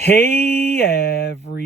Hey everybody,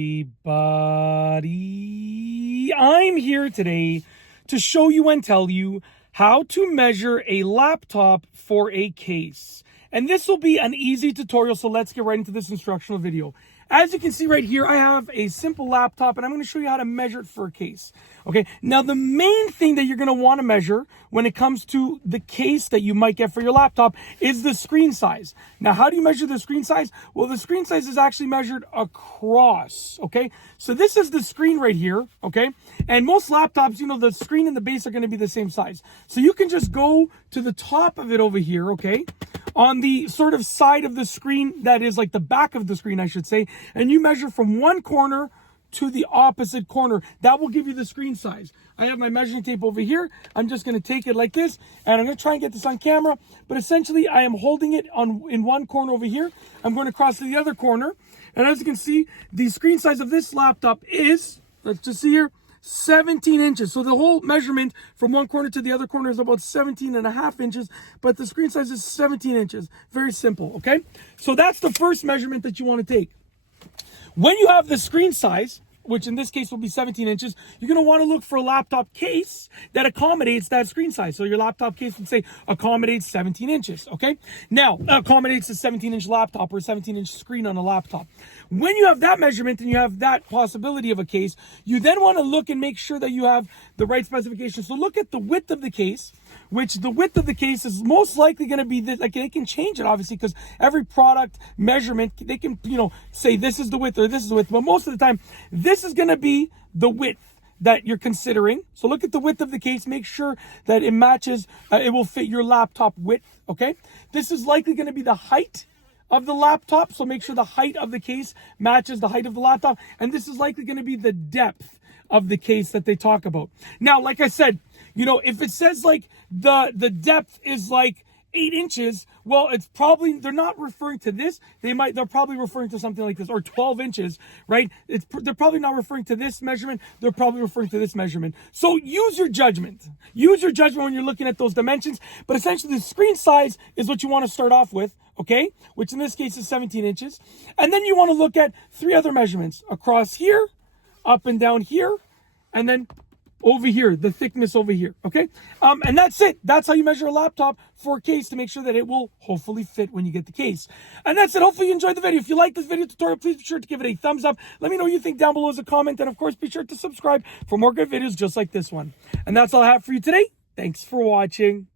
I'm here today to show you and tell you how to measure a laptop for a case. And this will be an easy tutorial, so let's get right into this instructional video. As you can see right here, I have a simple laptop and I'm going to show you how to measure it for a case. Okay, now the main thing that you're going to want to measure when it comes to the case that you might get for your laptop is the screen size. Now, how do you measure the screen size? Well, the screen size is actually measured across, okay? So this is the screen right here, okay? And most laptops, the screen and the base are going to be the same size. So you can just go to the top of it over here, okay? On the sort of side of the screen that is like the back of the screen, I should say, and you measure from one corner to the opposite corner. That will give you the screen size. I have my measuring tape over here. I'm just going to take it like this, and I'm going to try and get this on camera, but essentially I am holding it in one corner over here. I'm going to cross to the other corner, and as you can see, the screen size of this laptop is, let's just see here, 17 inches. So the whole measurement from one corner to the other corner is about 17 and a half inches, but the screen size is 17 inches. Very simple, okay? So that's the first measurement that you want to take. When you have the screen size, which in this case will be 17 inches, you're going to want to look for a laptop case that accommodates that screen size. So your laptop case would say accommodates 17 inches, okay? Now, accommodates a 17-inch laptop or a 17-inch screen on a laptop. When you have that measurement and you have that possibility of a case, you then want to look and make sure that you have the right specifications. So look at the width of the case, which the width of the case is most likely going to be, like they can change it obviously because every product measurement, they can, say this is the width or this is the width, but most of the time, this is going to be the width that you're considering. So look at the width of the case, make sure that it matches, it will fit your laptop width, okay? This is likely going to be the height of the laptop, so make sure the height of the case matches the height of the laptop, and this is likely going to be the depth of the case that they talk about. Now, like I said, if it says like the depth is like 8 inches, well, it's probably, they're not referring to this. They're probably referring to something like this, or 12 inches, right? They're probably not referring to this measurement. They're probably referring to this measurement. So use your judgment. Use your judgment when you're looking at those dimensions. But essentially, the screen size is what you want to start off with, okay? Which in this case is 17 inches. And then you want to look at 3 other measurements across here, up and down here, and then over here, the thickness over here, okay? And that's it. That's how you measure a laptop for a case to make sure that it will hopefully fit when you get the case. And that's it. Hopefully you enjoyed the video. If you like this video tutorial, please be sure to give it a thumbs up. Let me know what you think down below as a comment. And of course, be sure to subscribe for more good videos just like this one. And that's all I have for you today. Thanks for watching.